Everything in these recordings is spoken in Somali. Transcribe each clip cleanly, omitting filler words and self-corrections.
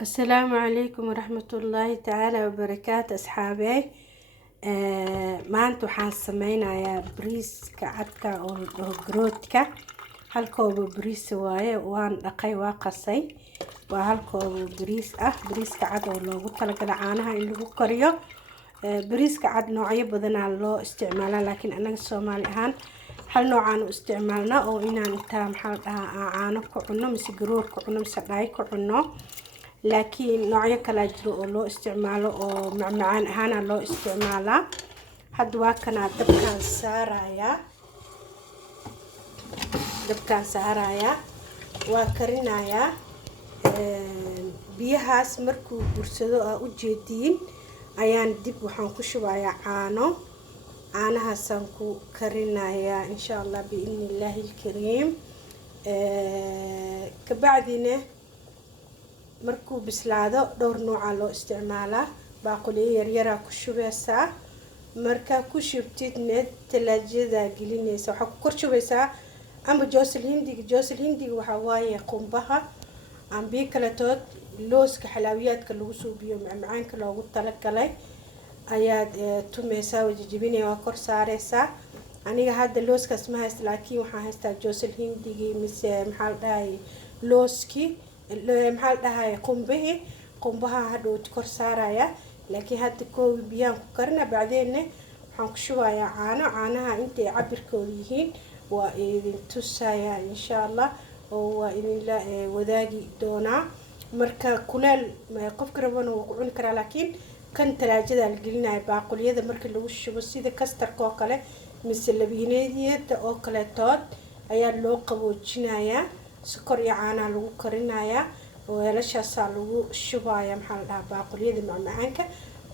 السلام عليكم ورحمة الله تعالى وبركاته أصحابي. maanta waxaan sameynayaa bariiska cadka oo garoodka hal koob oo bariis waaye waan dhaqay waa qasay waa hal koob oo bariis ah bariiska cad oo loogu talagalay caanaha in lagu kariyo. bariiska cad noocyo badan loo isticmaalaa laakiin anaga Soomaali ahaan hal nooc aan u isticmaalnaa oo inaan inta maxaa dhahaa caano ku cunno mise garood ku cunno mise dhaay ku cunno. laakiin noocyo kala jiro oo loo isticmaalo oo macmacaan ahaan loo isticmaalaa. hadda waa kana dabkaan saarayaa waa karinayaa biyahaas markuu bursado u jeediin ayaan dib waxaan ku shubayaa caanahaasaan ku karinayaa insha Allah biidhnillaahi kariim. kabacdina markuu bislaado dhowr nooc loo isticmaalaa. baaquliyo yaryar ku shubeysaa marka ku shubtidna talaajada gelinaysa waxa ku kor shubeysaa ama joosel hindiga waxa waaye qumbaha aan biyo kala tood looska xalaawiyaadka lagu suubiyo macmacaanka loogu talagalay ayaad tumeysaa wajibinaya waa kor saareysaa. aniga hadda looskaas ma haysto laakiin waxaan haystaa joosel hindigii mise maxaa la dhahay looski maxaa la dhahay qumbaha hadhow kor saaraya laakiin hadda koobi biyaan ku karina bacdeena waxaan ku shubayaa caanaha intay cabirkooda yihiin waa idin tusayaa insha Allah oo waa idin la wadaagi doonaa. marka kuleel qofka rabana wuu ku cuni karaa laakiin kan talaajada la gelinayo baaquliyada marka lagu shubo sida kastarka oo kale mise labineediyada oo kale tood ayaa loo qaboojinayaa sokor iyo caana lagu karinayaa weelashaas lagu shubayaa maxaa la dhahaa baaquliyada macmacaanka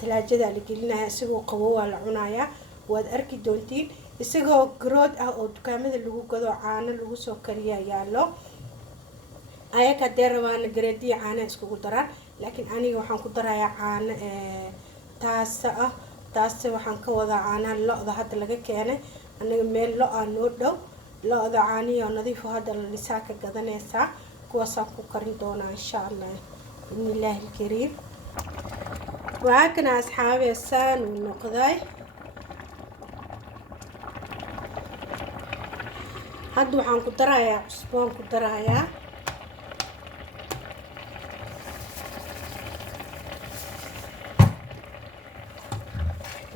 talaajada la gelinayaa isagoo qabow waa la cunayaa waad arki doontiin isagoo garood ah oo dukaamada lagu gado caano lagu soo kariyaa yaalo ayaka deerabaan gareediyo caana iskugu daraan laakiin aniga waxaan ku darayaa caano taas waxaan ka wadaa caanaha lo'da hadda laga keenay aniga meel lo aan noo dhow lo'da caaniyo nadiif hadda la lisaa ka gadanaysaa kuwaasaan ku karin doonaa insha Allah biidhnillaahi kariim. waa kana asxaabi saan u noqday hadda waxaan ku darayaa cusboon ku darayaa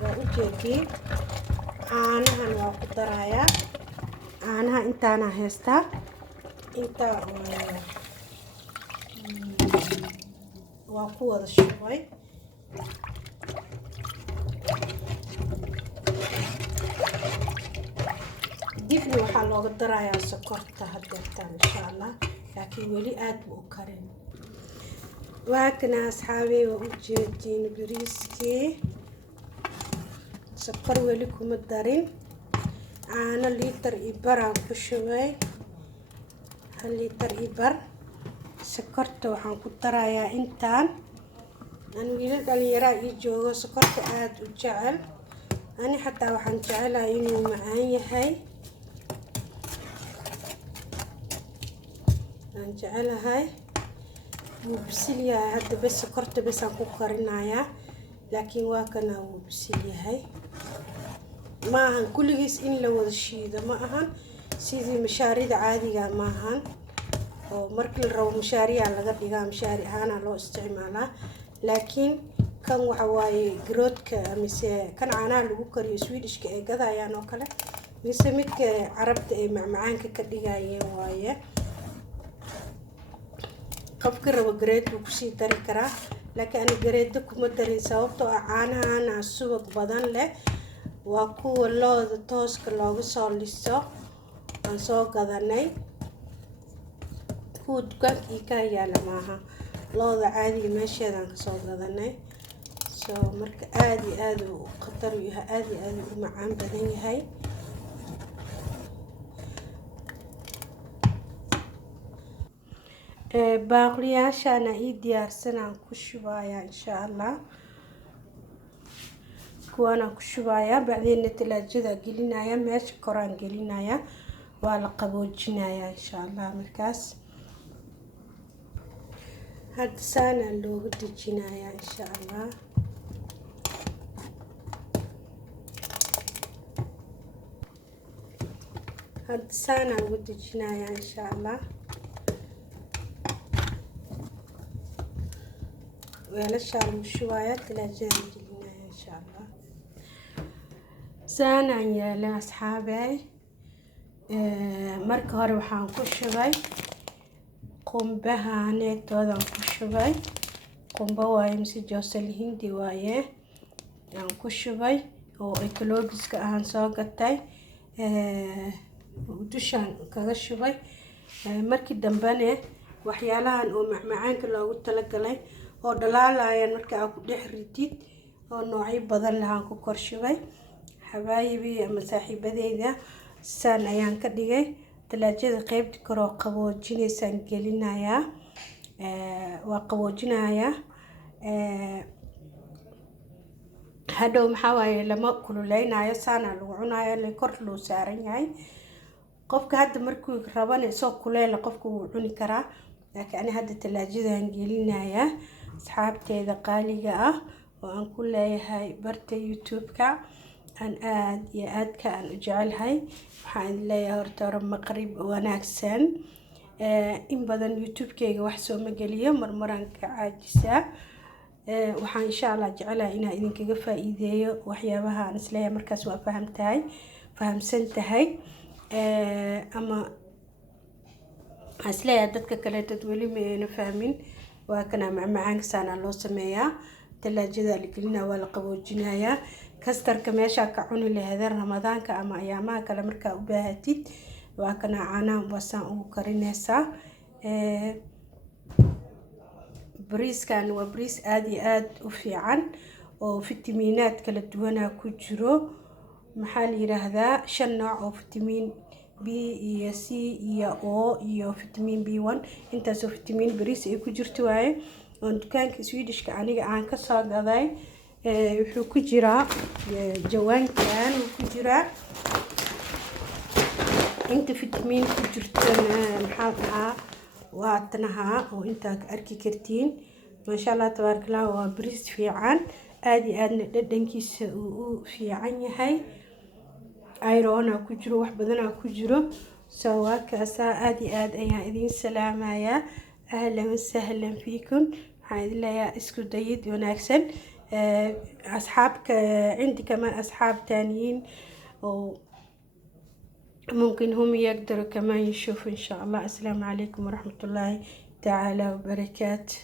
waa u jeedin caanahan waa ku darayaa caanaha intaana haystaa inta waa ku wada shubay dibna waxaa looga darayaa sokorta haddeertaan insha Allah laakiin weli aad buu u karin. waa kana asxaabi waa u jeedin bariiskii sokor weli kuma darin caano liitar iyo bar aan ku shubay hal liitar iyo bar. sokorta waxaan ku darayaa intaan aan wiilal dhalinyaro ii joogo sokorta aad u jecel ani xataa waxaan jecelahay inuu macaan yahay aan jecelahay wuu bisil yahay hadda bas sokorta bas aan ku karinayaa laakiin waa kana wuu bisil yahay ma ahan kulligiis in la wada shiido ma ahan sidii mashaarida caadiga ma ahan oo markii la rabo mashaariya laga dhigaa mashaari ahaan loo isticmaalaa laakiin kan waxa waaye garoodka mise kan caanaha lagu kariyo Swedishka ee gadayaan oo kale mise midka carabta ee macmacaanka ka dhigayeen waaye. qofka rabo gareed ku sii dari karaa laakiin ani gareedda kuma darin sababtoo ah caanahan subag badan leh waa kuwa looda tooska looga soo liso aan soo gadanay kuwa dukaankii ka yaala maaha looda caadiga meesheedaan ka soo gadanay marka aad iyo aad u khatar yahay aad iyo aad u macaan badan yahay. baaquliyaashana ii diyaarsan aan ku shubayaa insha Allah kuwana ku shubayaa bacdina talaajada gelinayaa meesha koraan gelinayaa waa la qaboojinayaa insha Allah markaas هاد سانا لوgu dejinayaa insha Allah. هاد سانا لوgu dejinayaa insha Allah. weelasha lagu shubayaa talaajada gelinayaa insha Allah. سانا yaala asxaabay. marka hore waxaan ku shubay qumbaha neetoodan ku shubay. qumba waaye mise joosal hindi waaye aan ku shubay oo ekologiska ahaan soo gatay dushaan kaga shubay. markii dambane waxyaalahan oo macmacaanka loogu talagalay oo dhalaalayaan marka aad ku dhex ridid oo noocyo badan lahaan ku kor shubay. xabaayibi ama saaxiibadeyda saan ayaan ka dhigay. talaajada qaybta kore oo qaboojinaysaan gelinayaa. waa qaboojinayaa. hadhow maxaa waaye lama kululeynayo saana lagu cunayo le kor loo saaran yahay. qofka hadda markuu rabana soo kuleela qofku wuu cuni karaa. laakiin hadda talaajadan gelinayaa asxaabteeda qaaliga ah oo aan ku leeyahay barta YouTube-ka aan aad iyo aad ka aan u jecelahay. waxaan idin leeyahay horta maqrib wanaagsan. in badan YouTube-kayga wax soo ma geliyo marmaraan ka caajisaa. waxaan insha Allah jecelahay inaan idinkaga faa'iideeyo waxyaabaha aan isleeyahay markaas waa fahamsan tahay. ama isleeyahay dadka kale dad weli ma ayna fahmin. waa kana macmacaanka saana loo sameeyaa. talaajada la gelinaa waa la qaboojinayaa. kastarka meesha ka cuni lahayd ramadaanka ama ayaamaha kale markaa u baahatid waa kana caanaha basaan ugu karinaysaa. bariiskan waa bariis aad iyo aad u fiican oo fitamiinaad kala duwan ku jiro. maxaa la yiraahdaa 5 nooc oo fitamiin B iyo C iyo O iyo fitamiin B1 intaas oo fitamiin bariis ay ku jirto waaye. oo dukaanka Swedishka aniga aan ka soo gaday. wuxuu ku jiraa jawaankan ku jiraa inta fitamiin ku jirto maxaa tahaa waa tanaha oo inta ka arki kartiin. masha Allah tabarakallah waa bariis fiican aad iyo aadna dhadhankiisa uu fiican yahay. iron ku jiro wax badan ku jiro. soo waa kaasa aad iyo aad ayaan idin salaamayaa. ahlan wa sahlan fiikum. waxaan idin leeyahay isku dayid wanaagsan. أصحابك عندي كمان أصحاب تانيين وممكن هم يقدروا كمان يشوفوا إن شاء الله. السلام عليكم ورحمة الله تعالى وبركاته.